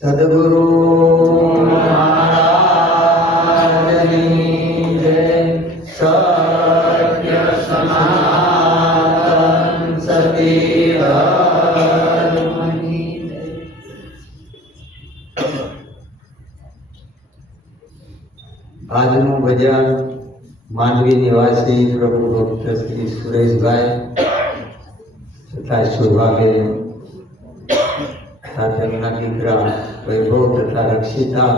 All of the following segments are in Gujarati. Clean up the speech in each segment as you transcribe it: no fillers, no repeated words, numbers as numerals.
સદગુરુ મહારાજની જય. સત્ય સનાતન સતી ધર્મની જય. આજનું ભજન માંડવી નિવાસી પ્રભુ ભક્ત શ્રી સુરેશભાઈ તથા શોભાબેન તેમના દીકરા વૈભવ તથા રક્ષિતા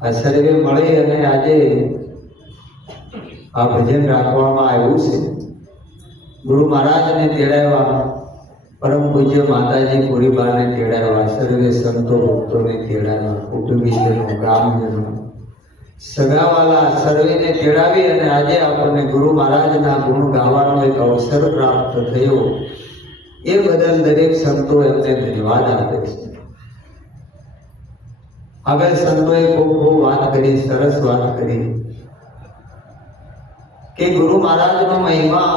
આ સર્વે મળી અને આજે આ ભજન રાખવામાં આવ્યું છે. ગુરુ મહારાજને તેડાવ્યા, પરમ પૂજ્ય માતાજી પુરીબાને તેડાવ્યા, સર્વે સંતો ભક્તોને તેડાવ્યા, કુટુંબીજનો, ગામજનો, સગાવાલા સર્વેને તેડાવી અને આજે આપણને ગુરુ મહારાજના ગુણ ગાવાનો એક અવસર પ્રાપ્ત થયો. એ બદલ દરેક સંતો એમને ધન્યવાદ આપે છે. આગળ સંતોએ ખૂબ ખૂબ વાત કરી, સરસ વાત કરી કે ગુરુ મહારાજનો મહિમા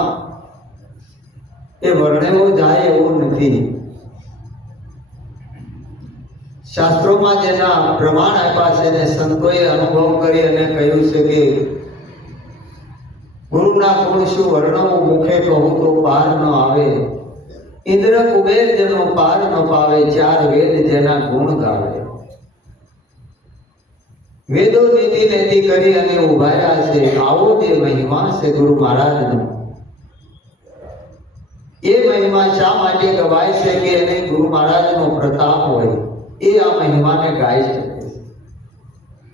એ વર્ણવ્યો જાય એવું નથી. શાસ્ત્રોમાં જેના પ્રમાણ આપ્યા છે ને સંતોએ અનુભવ કરી અને કહ્યું છે કે ગુરુના ગુણ શું વર્ણવું, મુખે કહું તો પાર ન આવે. ઇન્દ્ર કુબેર જેનો પાર ન પાવે, ચાર વેદ જેના ગુણ ગાવે. વેદો નીતિ નેતિ કરી અને ઉભાર્યા છે, આવો જે મહિમા છે ગુરુ મહારાજનો. એ મહિમા શા માટે ગવાય છે કે એને ગુરુ મહારાજનો પ્રતાપ હોય એ આ મહિમાને ગાઈ શકે છે.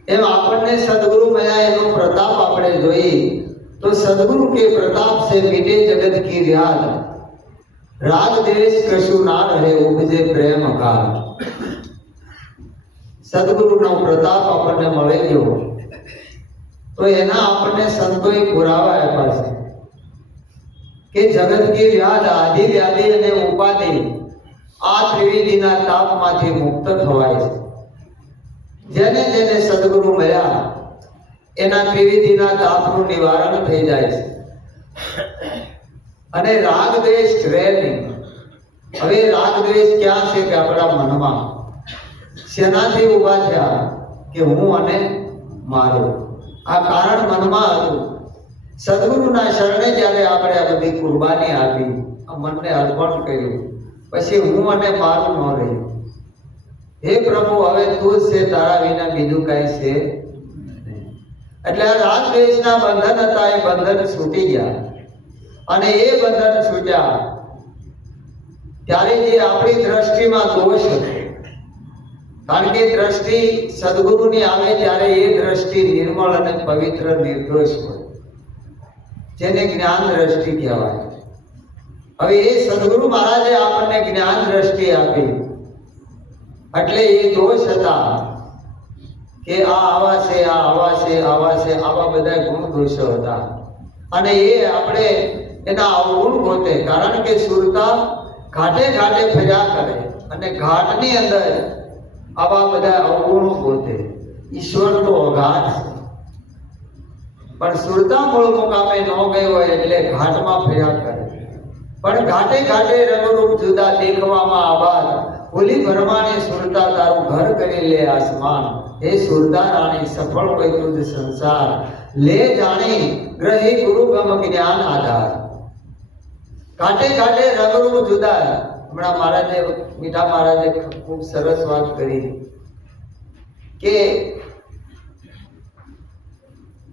એમ આપણને સદગુરુ મળ્યા એનો પ્રતાપ આપણે જોઈએ તો સદગુરુ કે પ્રતાપ છે મીટે જગત કી રિયાદ. રાગ દેશ કશું ના રહે, ઉપજે પ્રેમ અકાળ. સદગુરુનો પ્રતાપ આપણને મળી ગયો તો એના આપણને સંતોએ પુરાવા આપ્યા છે કે જગત કી વ્યાધ, આધિ વ્યાધિ અને ઉપાધિ આ ત્રિવિધિના તાપમાંથી મુક્ત થવાય છે. જેને જેને સદગુરુ મળ્યા એના ત્રિવિધિના તાપનું નિવારણ થઈ જાય છે અને રાગ દ્વેષ રહે નહીં. હવે રાગ દ્વેષ ક્યાં છે કે આપણા મનમાં. શેનાથી ઊભા થયા કે હું અને મારું. આ કારણ મનમાં હતું. સદગુરુના શરણે જ્યારે આપણે આ બધી કુરબાની આપી, આ મનને અર્પણ કર્યું, પછી હું અને મારું ન રહ્યું. હે પ્રભુ, હવે તું જ છે, તારા વિના બીજું કાંઈ છે નહીં. એટલે આ રાગ દ્વેષના બંધન હતા, એ બંધન છૂટી ગયા. અને એ બંધન છૂટ્યા ત્યારે જે આપણી દ્રષ્ટિમાં દોષ હતો, કારણ કે દ્રષ્ટિ સદગુરુની આવે ત્યારે એ દ્રષ્ટિ નિર્મળ અને પવિત્ર નિર્દોષ હોય, જેને જ્ઞાન દ્રષ્ટિ કહેવાય. હવે એ સદગુરુ મહારાજે આપણને જ્ઞાન દ્રષ્ટિ આપી એટલે એ દોષ હતા કે આ આવા છે, આ આવા છે, આવા છે, આવા બધા ગુણ દોષો હતા. અને એ આપણે એના અવગુણ ગોતે, કારણ કે સુરતા ઘાટે ઘાટે ફર્યા કરે અને ઘાટની અંદર આવા બધા અવગુણો ગોતે. ઈશ્વર તો અઘાટ છે, પણ સુરતા મૂળ મુકામે ન ગઈ હોય એટલે ઘાટમાં ફર્યા કરે. પણ ઘાટે ઘાટે રંગરૂપ જુદા દેખવામાં આભાર, ભૂલી ભરમાણે સુરતા તારું ઘર કરી લે આસમાન. હે સુરતા રાણી, સફળ હોય તુજ સંસાર, લે જાણી ગ્રહી ગુરુ ગમ જ્ઞાન આધાર. ઘાટે ઘાટે રંગરૂપ જુદા. હમણાં મહારાજે, મીઠા મહારાજે ખૂબ સરસ વાત કરી કે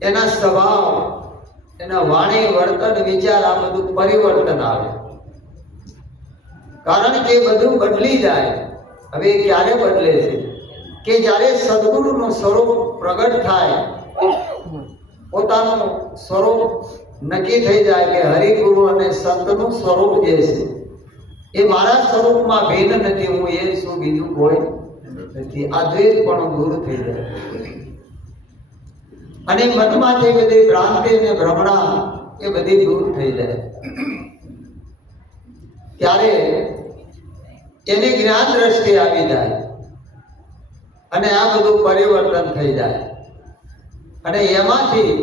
એના સ્વભાવ, એના વાણી, વર્તન, વિચાર આ બધું પરિવર્તન આવે. કારણ કે બધું બદલી જાય. હવે ક્યારે બદલે છે કે જ્યારે સદગુરુનું સ્વરૂપ પ્રગટ થાય, પોતાનું સ્વરૂપ નક્કી થઈ જાય કે હરિગુરુ અને સંતનું સ્વરૂપ જે છે એ મારા સ્વરૂપમાં ભેદ નથી, હું એ છું, બીજું કોઈ નથી. આ દ્વેષ પણ દૂર થઈ જાય અને મનમાંથી બધી ભ્રાંતિ અને ભ્રમણા એ બધી દૂર થઈ જાય. ત્યારે એની જ્ઞાન દ્રષ્ટિ આવી જાય અને આ બધું પરિવર્તન થઈ જાય અને એમાંથી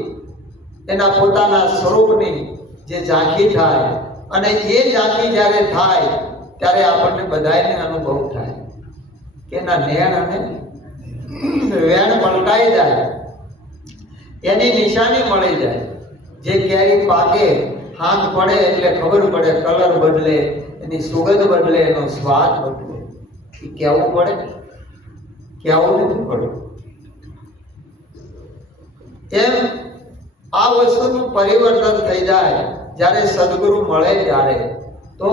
એના પોતાના સ્વરૂપની જે ઝાંખી થાય અને એ ઝાંખી જ્યારે થાય ત્યારે આપણને બધાને અનુભવ થાય કે એના નેણ અને વેણ પલટાઈ જાય, એની નિશાની મળી જાય. જે કેરી પાકે હાથ પડે એટલે ખબર પડે, કલર બદલે, એની સુગંધ બદલે, એનો સ્વાદ બદલે. એ કેવું પડે, કેવું નથી પડે. એમ આ વસ્તુનું પરિવર્તન થઈ જાય જ્યારે સદગુરુ મળે ત્યારે. તો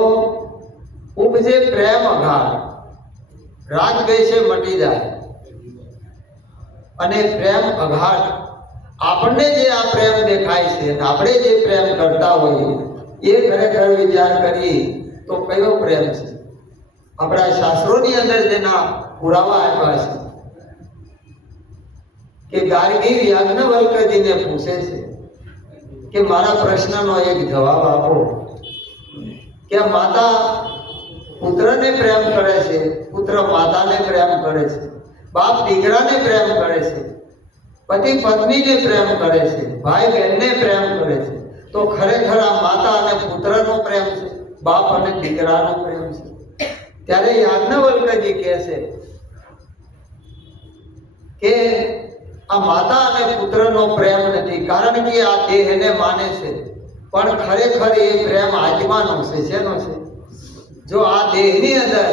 ઉપજે પ્રેમ અઘાર, રાગ દ્વેષે મટી જાય. અને પ્રેમ અઘાટ, આપણને જે આ પ્રેમ દેખાય છે, આપણે જે પ્રેમ કરતા હોઈએ, એ ખરેખર વિચાર કરીએ તો કયો પ્રેમ છે? આપણા શાસ્ત્રોની અંદર જેના પુરાવા આપ્યા છે કે ગાર્ગી યાજ્ઞવલ્ક્યજીને પૂછે છે કે મારા પ્રશ્નનો એક જવાબ આપો, કે માતા પુત્રને પ્રેમ કરે છે, પુત્ર માતાને પ્રેમ કરે છે, બાપ દીકરાને પ્રેમ કરે છે, પતિ પત્નીને પ્રેમ કરે છે, ભાઈ બહેનને પ્રેમ કરે છે. તો ખરેખર આ માતા અને પુત્રનો પ્રેમ છે, બાપ અને દીકરાનો પ્રેમ છે? ત્યારે યાજ્ઞવલ્ક્યજી કહે છે કે આ માતા અને પુત્રનો પ્રેમ નથી, કારણ કે આ દેહને માને છે, પણ ખરેખર એ પ્રેમ આત્માનો છે. શેનો છે? જો આ દેહની અંદર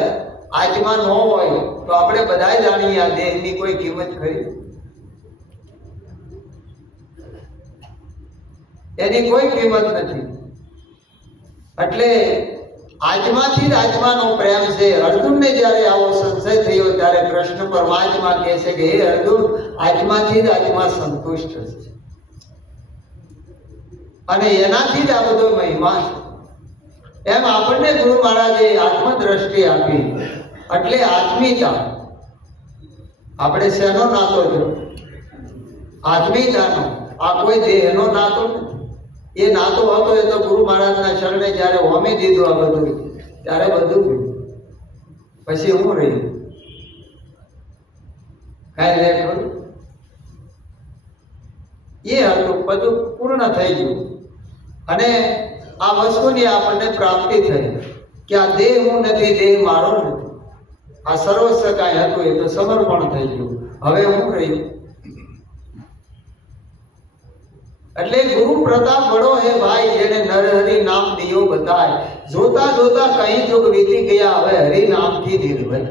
આત્મા ન હોય તો આપણે બધા જાણીએ આ દેહની કોઈ કિંમત ખરી? એની કોઈ કિંમત નથી. એટલે આત્માથી જ આત્માનો પ્રેમ છે. અર્જુનને જ્યારે આવો સંશય થયો ત્યારે કૃષ્ણ પરમાત્મા કહે છે કે હે અર્જુન, આત્માથી જ આત્મા સંતુષ્ટ છે અને એનાથી જ આ બધો મહિમા છે. એમ આપણને ગુરુ મહારાજે આત્મદ્રષ્ટિ આપી. એટલે આત્મીયતા, આપણે શેનો નાતો છો? આત્મીયતાનો. આ કોઈ દેહનો નાતો નથી. એ નાતો હતો એ તો ગુરુ મહારાજના શરણે જ્યારે હોમી દીધું આ બધું, ત્યારે બધું ગયું. પછી હું રહ્યું કાંઈ લે ખરું? એ હતું, બધું પૂર્ણ થઈ ગયું. અને આ વસ્તુની આપણને પ્રાપ્તિ થઈ કે આ દેહ હું નથી, દેહ મારો નથી. આ સર્વસ્વ કાંઈ હતું એ તો સમર્પણ થઈ ગયું. હવે હું રહ્યું. એટલે ગુરુ પ્રતાપ બડો હે ભાઈ, જેને નરહરિ નામ દિયો બતાય. જોતા જોતા કઈ યુગ વીતી ગયા, હવે હરિ નામથી દિલ ભરે.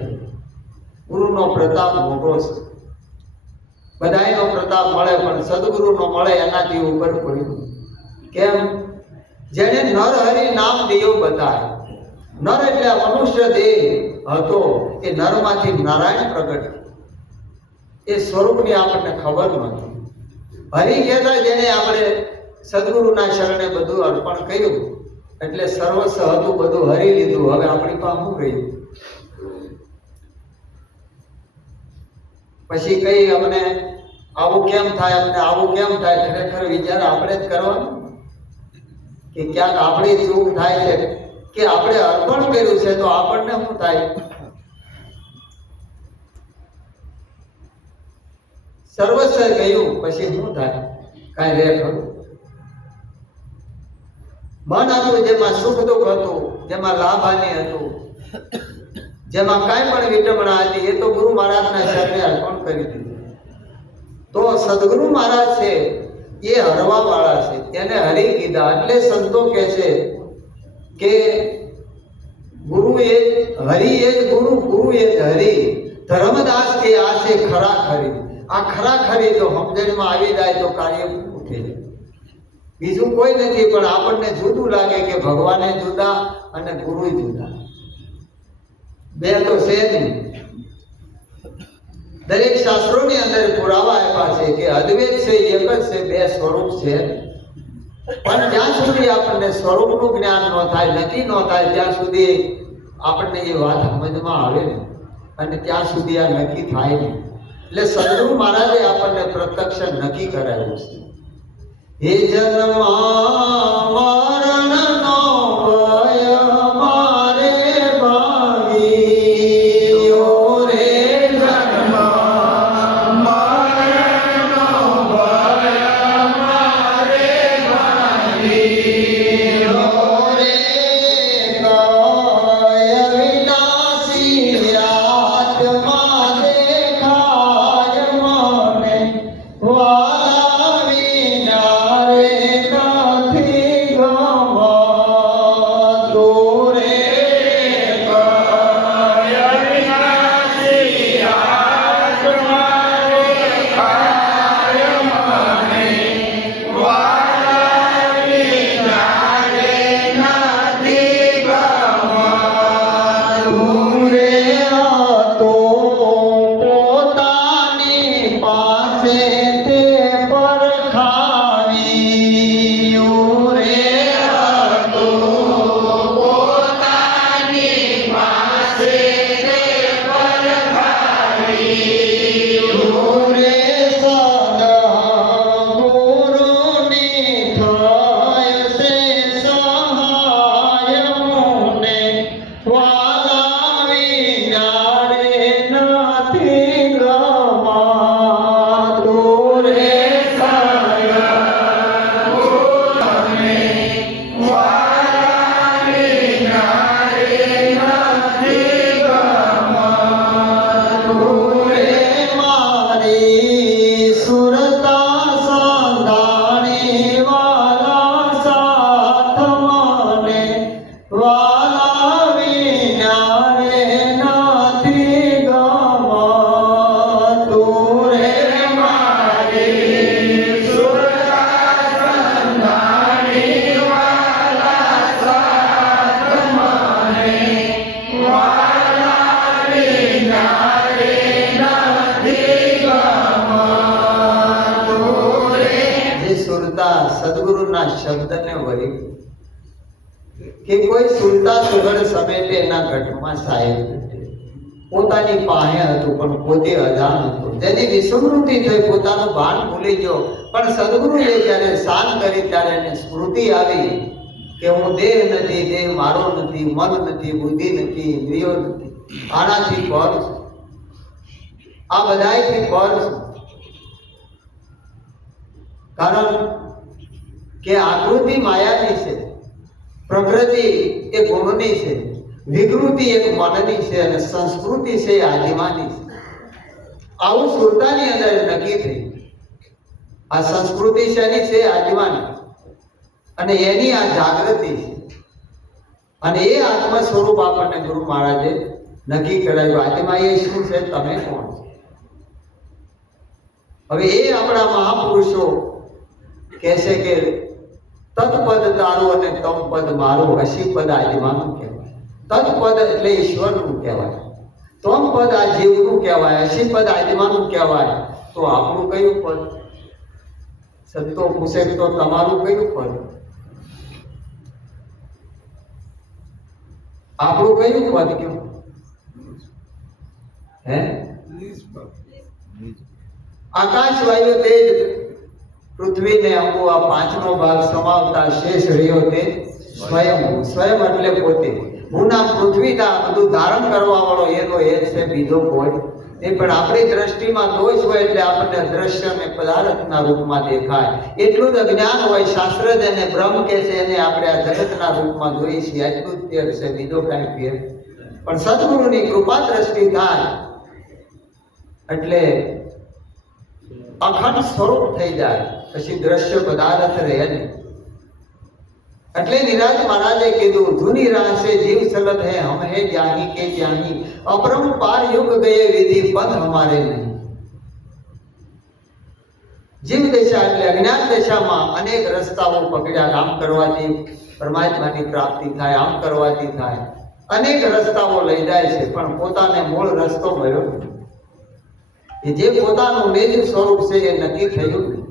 ગુરુનો પ્રતાપ મોટો છે. બધાયનો પ્રતાપ મળે પણ સદગુરુનો મળે એનાથી ઉપર પડ્યું. કેમ? જેને નરહરિ નામ દિયો બતાય. નર એટલે મનુષ્ય દેહ હતો, એ નરમાંથી નારાયણ પ્રગટ. એ સ્વરૂપની આપણને ખબર નથી. હરિ કહેતા જેને આપણે સદગુરુના શરણે બધું અર્પણ કર્યું, એટલે સર્વસ્વ હતું બધું હરી લીધું. હવે આપણી પાસે શું રહ્યું? પછી કઈ અમને આવું કેમ થાય, અમને આવું કેમ થાય? ખરેખર વિચાર આપણે જ કરવાનો કે ક્યાંક આપણી ચૂક થાય છે કે આપણે અર્પણ કર્યું છે તો આપણને શું થાય? સર્વસ્વ ગયું પછી શું થાય? કાંઈ રે ખરું? મન હતું જેમાં સુખ દુઃખ હતું, જેમાં લાભ હાનિ હતું, જેમાં કાંઈ પણ વિટમણા હતી, એ તો ગુરુ મહારાજના શરણે અર્પણ કરી દીધું. તો સદગુરુ મહારાજ છે એ હરવા વાળા છે, એને હરી કીધા. એટલે સંતો કહે છે કે ગુરુ એ હરિ એ જ ગુરુ, ગુરુ એ જ હરિ. ધર્મદાસ કે આ છે ખરા ખરી. આ ખરા ખરી જો સમજણમાં આવી જાય તો કાર્ય ઉઠે જાય. બીજું કોઈ નથી. પણ આપણને જુદું લાગે કે ભગવાને જુદા અને ગુરુ જુદા, બે તો છે નહીં. દરેક શાસ્ત્રોની અંદર પુરાવા આપ્યા છે કે અદ્વૈત છે, એક જ છે, બે સ્વરૂપ છે. પણ જ્યાં સુધી આપણને સ્વરૂપનું જ્ઞાન ન થાય, નક્કી ન થાય, ત્યાં સુધી આપણને એ વાત સમજમાં આવે ને, અને ત્યાં સુધી આ નક્કી થાય નહીં. એટલે સદગુરુ મહારાજે આપણને પ્રત્યક્ષ નક્કી કરાવ્યું છે. હે જન્મા મરણનો ભય મારે ભાગ્યો રે. જન્મા મરણનો ભય મારે ભાગ્યો રે. કાય વિનાશી આત્મા સદગુરુના શબ્દને વળી કે કોઈ સુલતા સુગડ સમેટે ના ઘટમાં સાહેબ પોતાની પાસે હતું પણ પોતે અજાણ હતો, જેની વિસ્મૃતિ થઈ, પોતાનું ભાન ભૂલી ગયો. પણ સદગુરુએ જ્યારે શાંત કરી ત્યારે એને સ્મૃતિ આવી કે હું દેહ નથી, દેહ મારો નથી, મન નથી, બુદ્ધિ નથી, ઇન્દ્રિયો નથી, આનાથી પર છું, આ બધાથી પર છું. કારણ કે આકૃતિ માયાની છે, પ્રકૃતિ એ ગુણની છે, વિકૃતિ એક મનની છે અને સંસ્કૃતિ છે આદિમાની છે. આવું સુરતાની અંદર નક્કી થઈ. આ સંસ્કૃતિ શેની છે? આદિમાની. અને એની આ જાગૃતિ છે અને એ આત્મ સ્વરૂપ આપણને ગુરુ મહારાજે નક્કી કરાયું. આત્મા એ શું છે? તમે કોણ છો? હવે એ આપણા મહાપુરુષો કહેશે કે તત્પદ તારું અને તમ પદ મારું, અસી પદ આત્માનું કહેવાય. તત્પદ એટલે ઈશ્વરનું કહેવાય, તમ પદ આ જીવનું કહેવાય, અસી પદ આત્માનું કહેવાય. તો આપણું કયું પદ? સંતો પૂછે તો તમારું કયું પદ? આપણું કયું પદ? કેવું હે? આકાશ વાયુ તેજ પૃથ્વીને અંગો આ પાંચનો ભાગ સમાવતા શેષ રહ્યો તે સ્વયં. સ્વયં એટલે પોતે. હુંના પૃથ્વીના બધું ધારણ કરવા વાળો એનો એ છે, બીજો કોઈ નહીં. પણ આપણી દ્રષ્ટિમાં દોષ હોય એટલે આપણને દ્રશ્ય અને પદાર્થના રૂપમાં દેખાય. એટલું જ જ્ઞાન હોય, શાસ્ત્ર જેને બ્રહ્મ કહે છે એને આપણે આ જગતના રૂપમાં જોઈએ છીએ. એટલું જ ફેર છે, બીજો કાંઈ ફેર. પણ સદગુરુની કૃપા દ્રષ્ટિ થાય એટલે અખંડ સ્વરૂપ થઈ જાય, પછી દ્રશ્ય પદાર્થ રહે નહીં. એટલે નિરાજ મહારાજે કીધું, જૂની રાહ સે જીવ ચલત હે, હમ હે જાહી કે જાહી, અપરંપાર યુગ ગયે વિધિ પદ હમારે નહીં. જીવ દશા એટલે અજ્ઞાન દશામાં અનેક રસ્તાઓ પકડ્યા. આમ કરવાથી પરમાત્માની પ્રાપ્તિ થાય, આમ કરવાથી થાય, અનેક રસ્તાઓ લઈ જાય છે, પણ પોતાને મૂળ રસ્તો મળ્યો નથી. જે પોતાનું નિજ સ્વરૂપ છે એ નક્કી થયું નહીં.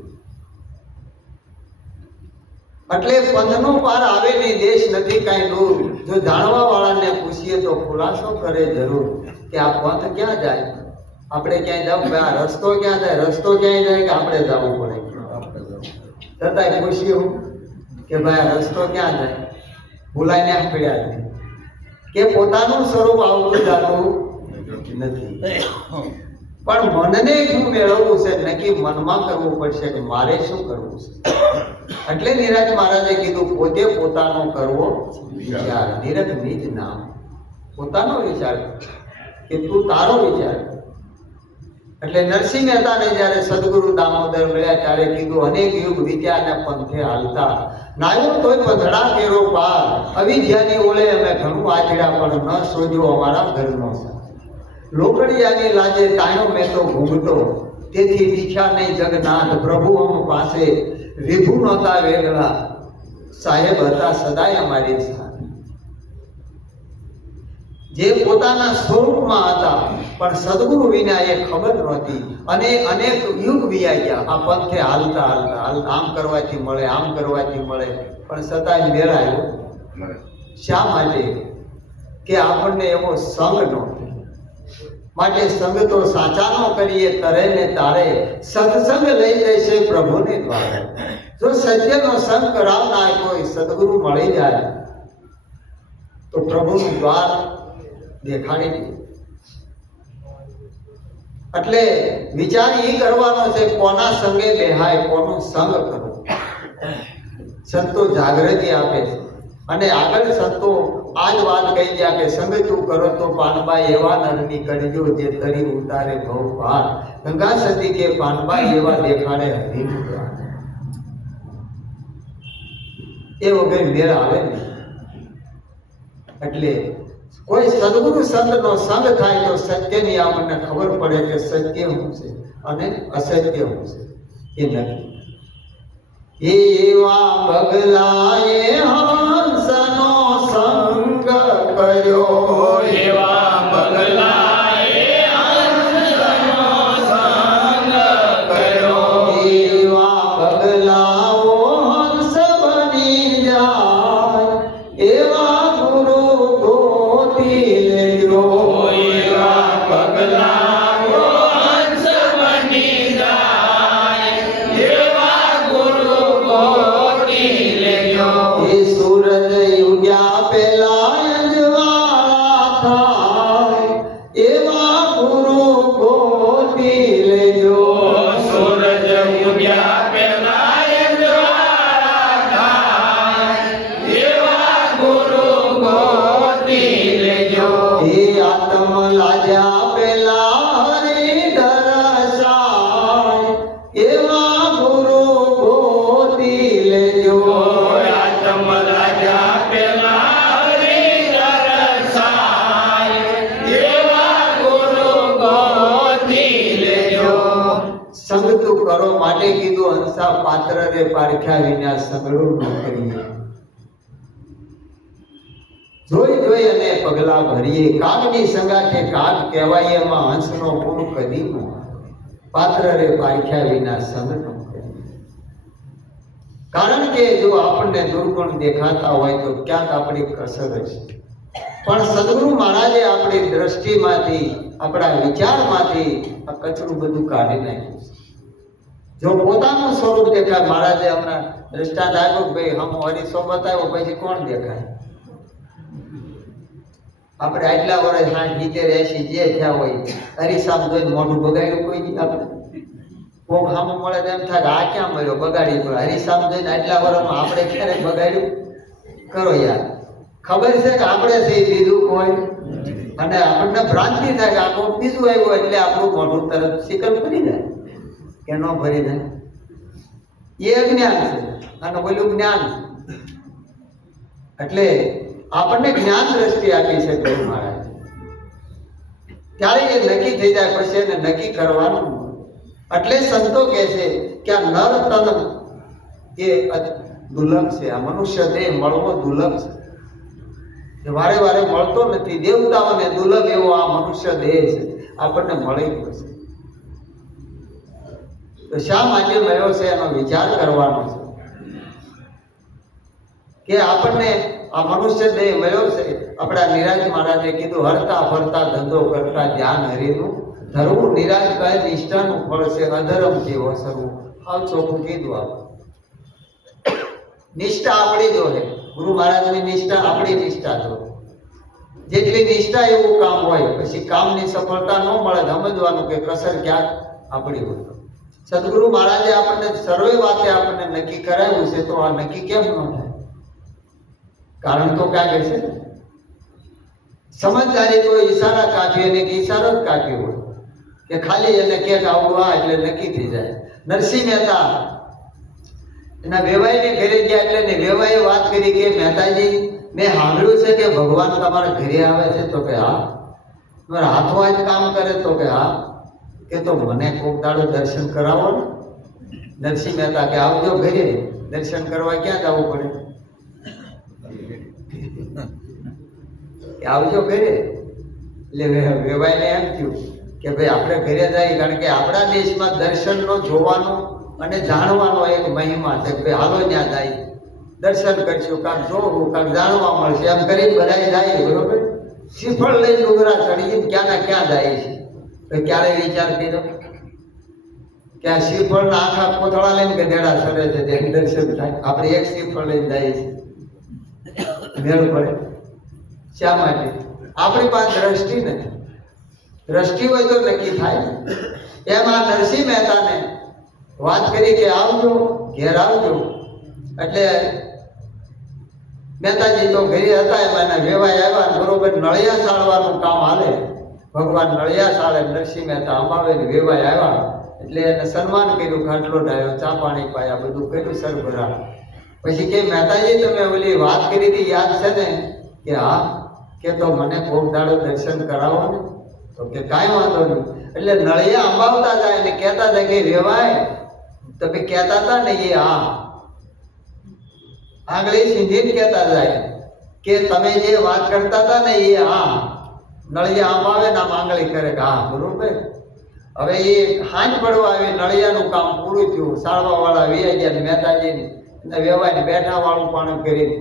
એટલે પંથનો પાર આવે નહીં, દેશ નથી કાંઈ દૂર. જો જાણવા વાળાને પૂછીએ તો ખુલાસો કરે જરૂર કે આ પંથ ક્યાં જાય, આપણે ક્યાંય જવું, આ રસ્તો ક્યાં જાય, રસ્તો ક્યાંય જાય કે આપણે જવું પડે. છતાંય પૂછ્યું કે ભાઈ આ રસ્તો ક્યાં જાય, ભૂલાઈને પડ્યા છે કે પોતાનું સ્વરૂપ આવતું જાતું નથી. પણ મનને શું મેળવવું છે? નક્કી મનમાં કરવું પડશે કે મારે શું કરવું છે. એટલે નિરાજ મહારાજે કીધું, પોતે પોતાનો કરવો વિચાર, નિરત નિજ નામ. પોતાનો વિચાર કે તું તારો વિચાર. એટલે નરસિંહ મહેતાને જ્યારે સદગુરુ દામોદર મળ્યા ત્યારે કીધું, અનેક યુગ વિદ્યાના પંથે હાલતા, નાયો તોય પંથડા કેરો પાર, અવિદ્યાની ઓળે અમે ઘણું આચર્યા પણ ન શોધ્યો અમારા ઘરનો સાર. લોકડિયાની લાજે તાણ્યો મેં તો ઘૂંઘટો, તેથી દીખ્યા નહીં જગન્નાથ, પ્રભુ અમ પાસે વિભુ નહોતા વેગળા, સાહેબ હતા સદાય અમારી સાથે. જે પોતાના સ્વરૂપમાં હતા પણ સદગુરુ વિના એ ખબર નહોતી, અને અનેક યુગ વિયા ગયા આ પંથે હાલતા હાલતા હાલતા. આમ કરવાથી મળે, આમ કરવાથી મળે, પણ છતાંય મેળ આવ્યો. શા માટે? કે આપણને એવો સંગ નહોતો. માટે સંગ તો સાચાનો કરીએ તરે ને તારે, સત્સંગ લઈ જશે પ્રભુને દ્વારે. જો સત્યનો સંગ કરાવનાર કોઈ સદગુરુ મળી જાય તો પ્રભુનું દ્વાર દેખાડી દે. એટલે વિચાર એ કરવાનો છે, કોના સંગે બેહાય, કોનો સંગ કરવો. સંતો જાગૃતિ આપે છે અને આગળ સંતો આજ વાત કહી ગયા કે સંગ તું કરો તો પાનબાઈ એવા નરની કરજો જે તરી ઉતારે ભવ પાર. ગંગા સતી કે પાનબાઈ એવા દેખાડે હરીનું દ્વાર. એ વગર મેળ આવે નહીં. એટલે કોઈ સદગુરુ સંતનો સંગ થાય તો સત્યની આપણને ખબર પડે કે સત્ય શું છે અને અસત્ય શું છે એ નક્કી. એવા પગલાએ હંસનો સંગ કર્યો, એવા પગલાએ હંસનો સંગ કર્યો, એવા પગલાઓ હંસ સંગ તું કરો માટે કીધું હંસા પાત્ર રે પારખ્યા વિના સંગડું ન કરીએ. જોઈ જોઈ અને પગલા ભરીએ કાગની સંગાથે કાગ કહેવાય એમાં હંસનો ગુણ કદી ન પાત્ર રે પારખ્યા વિના સંગ ન કરીએ. કારણ કે જો આપણને દુર્ગુણ દેખાતા હોય તો ક્યાંક આપણી કસર હશે, પણ સદગુરુ મહારાજે આપણી દ્રષ્ટિમાંથી આપણા વિચારમાંથી આ કચરું બધું કાઢી નાખ્યું છે. જો પોતાનું સ્વરૂપ દેખાય, મહારાજે હમણાં દ્રષ્ટાંત આપ્યું ભાઈ હમ હરીસો બતાવ્યો પછી કોણ દેખાય? આપણે આટલા વર્ષ 60, 70, 80 જે થયા હોય હરીસામ જોઈને મોઢું બગાડ્યું કોઈ નહીં. આપણે કોક સામે મળે તો એમ થાય આ ક્યાં મળ્યો બગાડી ગયો. હરીસામ જોઈને આટલા વર્ષમાં આપણે ક્યારેક બગાડ્યું? કરો યાર. ખબર છે કે આપણે છે બીજું કોઈ, અને આપણને ભ્રાંતિ થાય કે આ કોક બીજું આવ્યું એટલે આપણું મોઢું તરત શિકલ ભરી જાય કે ન ભરી જાય. એ અજ્ઞાન છે અને બોલું જ્ઞાન છે. એટલે આપણને જ્ઞાન દ્રષ્ટિ આપી છે ગુરુ મહારાજ. ત્યારે એ નક્કી થઈ જાય પછી એને નક્કી કરવાનું. એટલે સંતો કહે છે કે આ નર તન એ દુર્લભ છે. આ મનુષ્ય દેહ મળવો દુર્લભ છે, વારે વારે મળતો નથી. દેવતાઓને દુર્લભ એવો આ મનુષ્ય દેહ છે, આપણને મળી ગયો છે. તો શા માટે મળ્યો છે એનો વિચાર કરવાનો છે કે આપણને આ મનુષ્ય દેહ મળ્યો છે. આપણા નિરાજ મહારાજે કીધું હરતા ફરતા ધંધો કરતા ધ્યાન હરિનું ધરવું. નિરાજ કહે નિષ્ઠાનું ફળ છે અધર્મ જેવો સર્વ. આવ ચોખ્ખું કીધું. આપણે નિષ્ઠા આપણી જો છે, ગુરુ મહારાજની નિષ્ઠા આપણી નિષ્ઠા જો. જેટલી નિષ્ઠા એવું કામ હોય પછી કામની સફળતા ન મળે સમજવાનું કે કસર ક્યાંક આપણી હોય. સદગુરુ મહારાજે આપણને સર્વે વાતે આપણને નક્કી કરાવ્યું છે, તો આ નક્કી કેમ ન થાય? કારણ તો ક્યાં છે? સમજદારી તો ઈશારા કાઢી અને ઈશારો જ કાઢ્યો હોય કે ખાલી એને કે આવડું આ એટલે નક્કી થઈ જાય. નરસિંહ મહેતા એના વેવાઈને ઘરે ગયા એટલે ને વેવાઈએ વાત કરી કે મહેતાજી મેં સાંભળ્યું છે કે ભગવાન તમારા ઘરે આવે છે. તો કે હા. તમારા હાથમાં જ કામ કરે? તો કે હા. કે તો મને કોક દાડો દર્શન કરાવો ને. નરસિંહ મહેતા કે આવજો ઘરે. દર્શન કરવા ક્યાં જવું પડે? આવજો ઘરે. એટલે વેવાઈને એમ થયું કે ભાઈ આપણે ઘરે જઈએ, કારણ કે આપણા દેશમાં દર્શનનો જોવાનો અને જાણવાનો એક મહિમા છે. ભાઈ હાલો ત્યાં જાય, દર્શન કરશું, કાંક જોવું, કાંક જાણવા મળશે, એમ કરી બધા જાય. બરોબર. શ્રીફળ લઈ ડુંગરા ચડીને ક્યાં ના ક્યાં જાય છે. તો ક્યારે વિચાર કર્યો કે આ શ્રીફળના આખા કોથળા લઈને ગધેડા ચડે છે તેનું દર્શન થાય? આપણે એક શ્રીફળ લઈને જઈએ છીએ, મેળ પડે? શા માટે? આપણી પાસે દ્રષ્ટિ નથી. દ્રષ્ટિ હોય તો નક્કી થાય. એમાં નરસિંહ મહેતાને વાત કરી કે આવજો, ઘેર આવજો. એટલે મહેતાજી તો ઘરે હતા, એમાં વેવાય આવ્યા. બરોબર નળિયા સાળવાનું કામ હાલે. ભગવાન નળિયા સાળે, નરસિંહ મહેતા અંબાવે ને વેવાય આવ્યા. એટલે એને સન્માન કર્યું, ખાટલો ડાયો, ચા પાણી પાયા, બધું કર્યું સરભરા. પછી કે મહેતાજી તમે ઓલી વાત કરી હતી યાદ છે ને? કે હા. કે તો મને કોક દાડો દર્શન કરાવો ને. તો કે કાંઈ વાંધો નહીં. એટલે નળિયા અંબાવતા જાય ને કહેતા જાય કે વેવાય તમે કહેતા હતા ને એ હા. આંગળી સીધીને કહેતા જાય કે તમે જે વાત કરતા હતા ને એ હા. નળિયા અંબાવે ને આમ આંગળી કરે કે હા. બરોબર. હવે એ હાંજ પડવા આવી, નળિયાનું કામ પૂરું થયું, સાળવા વાળા વી ગયા. મહેતાજી વેવાય બેઠા વાળું પણ કરી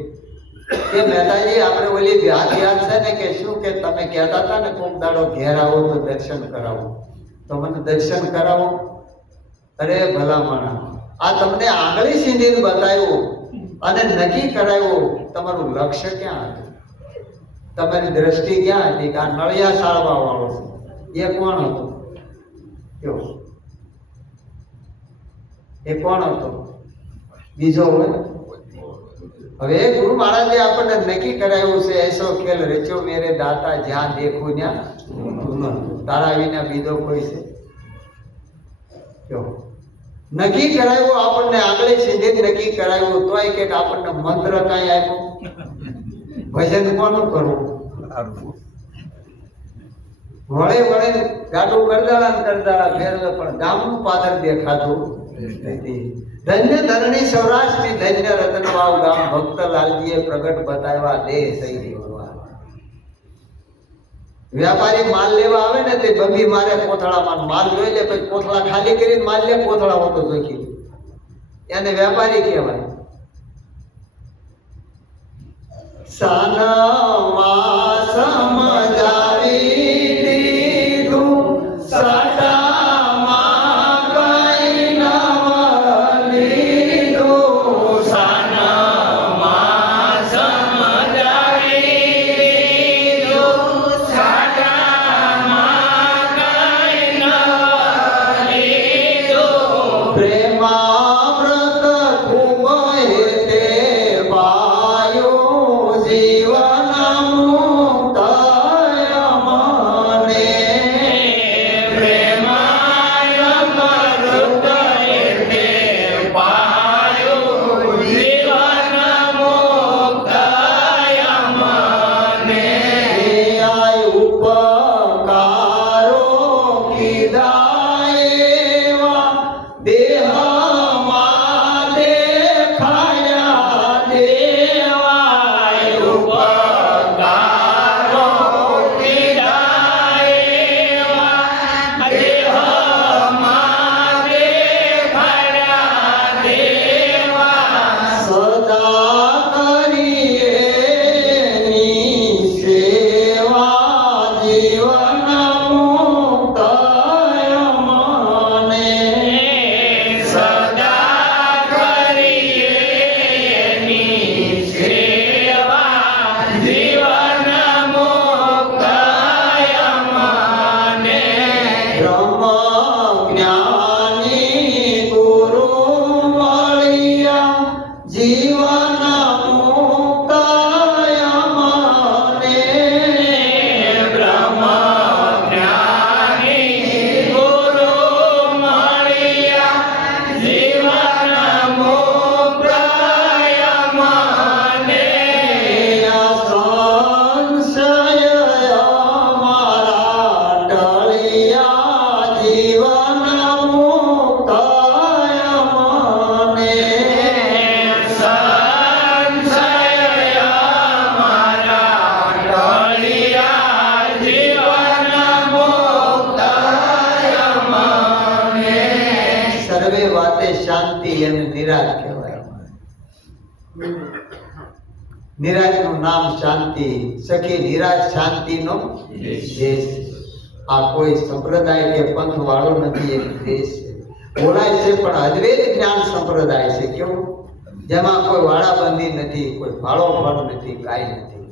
કે મહેતાજી આપણે ઓલી વાત યાદ છે ને કે શું કે તમે કહેતા હતા ને કોક દાડો ઘેર આવો તો દર્શન કરાવો, તો મને દર્શન કરાવો. અરે ભલા માણા, આ તમને આંગળી સીધીને બતાવ્યું અને નક્કી કરાવ્યું. તમારું લક્ષ્ય ક્યાં હતું? તમારી દ્રષ્ટિ ક્યાં હતી? કે આ નળિયા સાળવા વાળો છે એ કોણ હતો? એ કોણ હતો? બીજો હોય. હવે ગુરુ મહારાજે આપણને નક્કી કરાવ્યું છે, એસો ખેલ રચ્યો મેરે દાતા જ્યાં દેખું ત્યાં તારા વિના બીજો કોઈ છે? નક્કી કરાવ્યું આપણને, આંગળી સીધે નક્કી કરાવ્યું. તોય કે આપણને મંત્ર કાંઈ આપ્યો? ભજન કોનું કરવું? વળે વળે ગાડું કરદાળા ફેરવે પણ ગામનું પાદર દેખાતું નથી. ધન્ય ધરણી સૌરાષ્ટ્રની ધન્ય રતનવાવ ગામ ભક્તલાલજીએ પ્રગટ બતાવ્યા દેહ સહી ભગવાન. વ્યાપારી માલ લેવા આવે ને તે બંબી મારે કોથળામાં માલ જોઈ લે, પછી કોથળા ખાલી કરીને માલ લે, કોથળા હોતો જોખી એને વ્યાપારી કહેવાય. સાનામાં સમજાવી દીધું સાટામાં કઈ ન લીધું. સાનામાં સમજાવી દીધું સાટામાં કઈ ન લીધું. પ્રેમામૃત ખૂબ હેતે પાયો જીવન મુક્ત મને. પ્રેમામૃત હેતે પાયું જીવન મુક્ત મને. આય ઉપકારો કીધા એવા દેહમાં દેખાયા દેવાય. ઉપકારો કીધા એવા દેહમાં દેખાયા દેવા. સદા કરીએ ની સેવા જીવન મુક્ત મને. સદા કરીએ એની સેવા જીવન મુક્ત મને. બ્રહ્મ જ્ઞાની ગુરુ મળ્યા જીવન મુક્ત મને. બ્રહ્મ જ્ઞાની ગુરુ મળ્યા જીવન મુક્ત મને. સંશય અમારા ટળ્યા જીવન મુક્ત મને. સંશય અમારા ટળ્યા જીવન મુક્ત મને. સર્વે વાતે શાંતિ એને નિરાજ કહેવાય. નિરાજનું નામ શાંતિ. સખી નિરાજ શાંતિનો દેશ. આ કોઈ સંપ્રદાય કે પંથ વાળો નથી, એક દેશ છે. બોલાય છે પણ અદ્વૈત જ્ઞાન સંપ્રદાય છે. કેવું? જેમાં કોઈ વાળાબંધી નથી, કોઈ ભાળો ફળ નથી, કાંઈ નથી.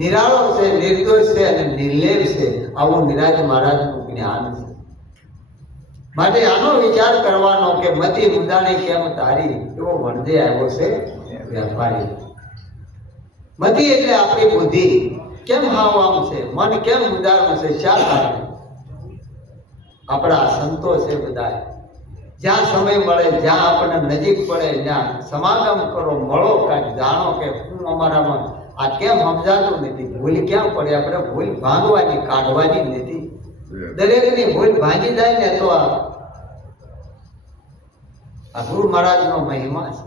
નિરાળો છે, નિર્દોષ છે અને નિર્લેપ છે. આવું નિરાજ મહારાજનું જ્ઞાન છે. માટે આનો વિચાર કરવાનો કે મતિ મુદાણી કેમ તારી, એવો વણજે આવ્યો છે વેપારી. મતિ એટલે આપણી બુદ્ધિ કેમ હાવ આમ છે, મન કેમ ઉદારનું છે, શા કારણે? આપણા સંતો છે બધા, જ્યાં સમય મળે, જ્યાં આપણને નજીક પડે, ત્યાં સમાગમ કરો, મળો, કાંઈક જાણો કે હું અમારામાં આ કેમ સમજાતું નથી, ભૂલ ક્યાં પડે. આપણે ભૂલ ભાંગવાની, કાઢવાની નથી. દરેકની ભૂલ ભાંગી જાય ને તો આ ગુરુ મહારાજનો મહિમા છે.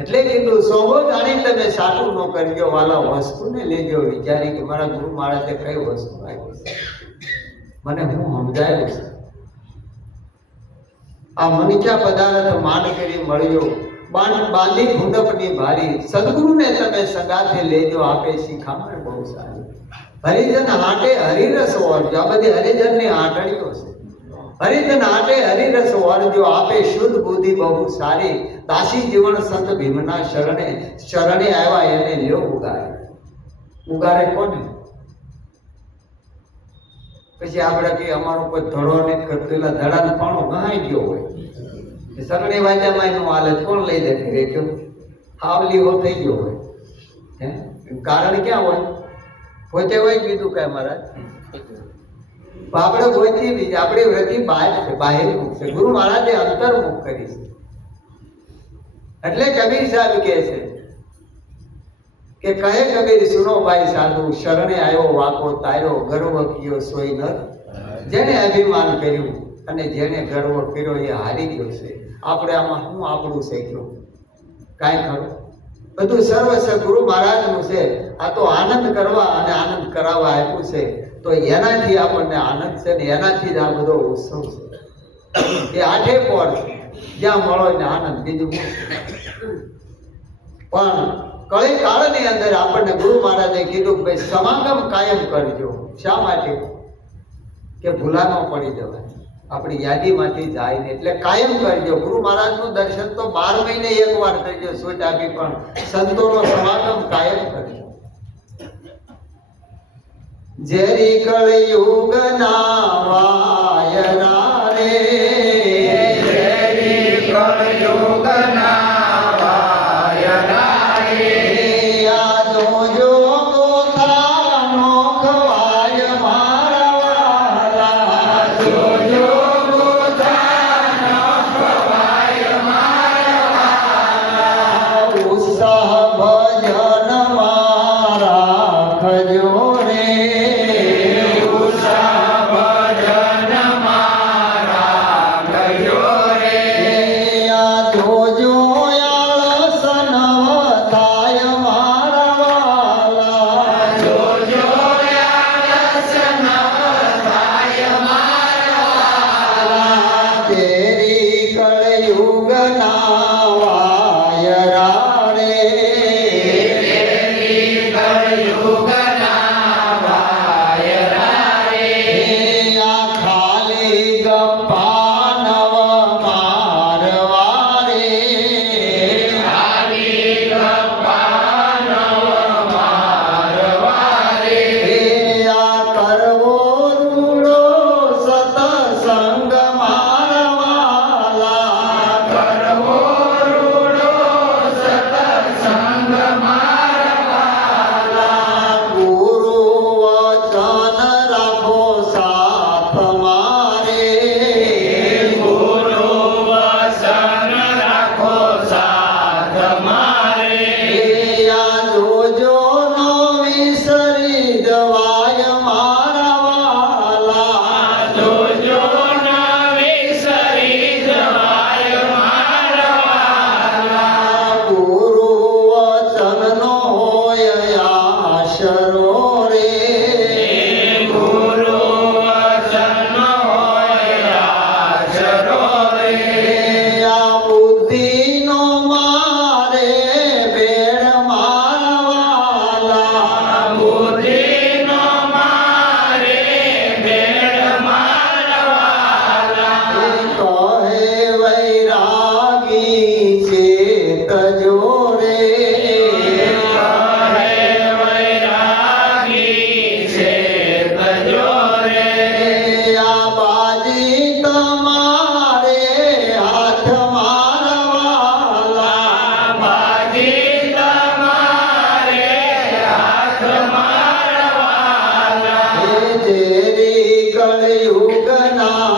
એટલે કીધું સોગો જાણી તમે સાટું ન કરજો, વાલા વસ્તુને લેજો વિચારી કે મારા ગુરુ મહારાજે કઈ વસ્તુ આપી છે, મને હું સમજાયું છે. આ મનિકા પદાર્થ માંડ કરી મળ્યો, બાંધી ભૂંડપની ભારી. સદગુરુને તમે સંગાથે લેજો, આપે શિખામણ બહુ સારી. હરિજન હાટે હરિરસ ઓરજો. આ બધી હરિજનની આંટણીઓ છે. હરિજન હાટે હરિરસ ઓરજો, આપે શુદ્ધ બુદ્ધિ બહુ સારી. દાસી જીવન સંત ભીમના શરણે, શરણે આવ્યા એને લ્યો ઉગારે. ઉગારે કોને? પછી આપણે કે અમારો કોઈ ધડો ને કરતેલા ધડાને પાણો ગહાઈ ગયો હોય, શરણે વાંચ્યામાં એનું હાલત કોણ લઈ દે ફેરે? કેવું હાવલી હો થઈ ગયો હોય. હે કારણ ક્યાં હોય? પોતે હોય કીધું કે મહારાજ આપણે ગોતી બીજી આપણી વૃત્તિ બાહિરમુખ છે. ગુરુ મહારાજે અંતર્મુખ કરી છે. એટલે કબીર સાહેબ કહે છે કે કહે કબીર સુનો ભાઈ સાધુ, શરણે આવ્યો વાકો તાર્યો, ગર્વ કયો સોઈ નર. જેને અભિમાન કર્યું અને જેને ગર્વ કર્યો એ હારી ગયો છે. આપણે આમાં શું આપણું છે કયો? કાંઈ ખરું? બધું સર્વસ્વ ગુરુ મહારાજનું છે. આ તો આનંદ કરવા અને આનંદ કરાવવા આપ્યું છે. તો એનાથી આપણને આનંદ છે ને એનાથી જ આ બધો ઉત્સવ છે. એ આઠે પોર છે, જ્યાં મળો ને આનંદ, બીજું શું છે? પણ કળી કાળની અંદર આપણને ગુરુ મહારાજે કીધું કે ભાઈ સમાગમ કાયમ કરજો. શા માટે? કે ભૂલા ન પડી જવાય, આપણી યાદીમાંથી જાય ને, એટલે કાયમ કરજો. ગુરુ મહારાજનું દર્શન તો 12 મહિને એકવાર કરજો, સૂટ આપી, પણ સંતોનો સમાગમ કાયમ કરજો. જેરી કળયુગના વાયરા રે, જેરી કળયુગના વાયરા રે, આ જોજો ગોથાનો ખવાય મારા વાલા. જોજો ગોથાનો ખવાય મારા ઉત્સાહ ભજન મારા ખજો રે, ઉષા ભજન મારા ગયો રે, આ જોજો આળસ ન થાય મારા વાલા. જોજો આળસ ન થાય મારા તેરી કળયુગના વાયરા રે, તેરી કળયુગના વાયરા રે, આ ખાલી ગપ્પા નવ મારવા રે, ખાલી ગપ્પા નવ મારવા રે, આ કરવો રૂડો સતસંગ મારા વાલા. કરવો રૂડો સત્સંગ મારવા ગુરુ વચન રાખો સાથ મારે, ગુરુ વસન રાખો સાથ મારે, આ જોજો નો વિસરી જવાય મારા વાલા. જોજો ન વિસરી જવાય મારવા ગુરુ વચન નો હોય આશરો રે, ગુરુ વચન હોય આશરો રે, આ બુદ્ધિ નો મારે ભેળ મારા વાલા. બુદ્ધિનો મારે ભેળ મારવા કહે વૈરાગી ચેતજો રે, કહે વૈરાગી છે તજો રે, આ બાજી તમારે હાથ મારા વાલા. બાજી તમારે હાથ મારવા તેરી કળયુગના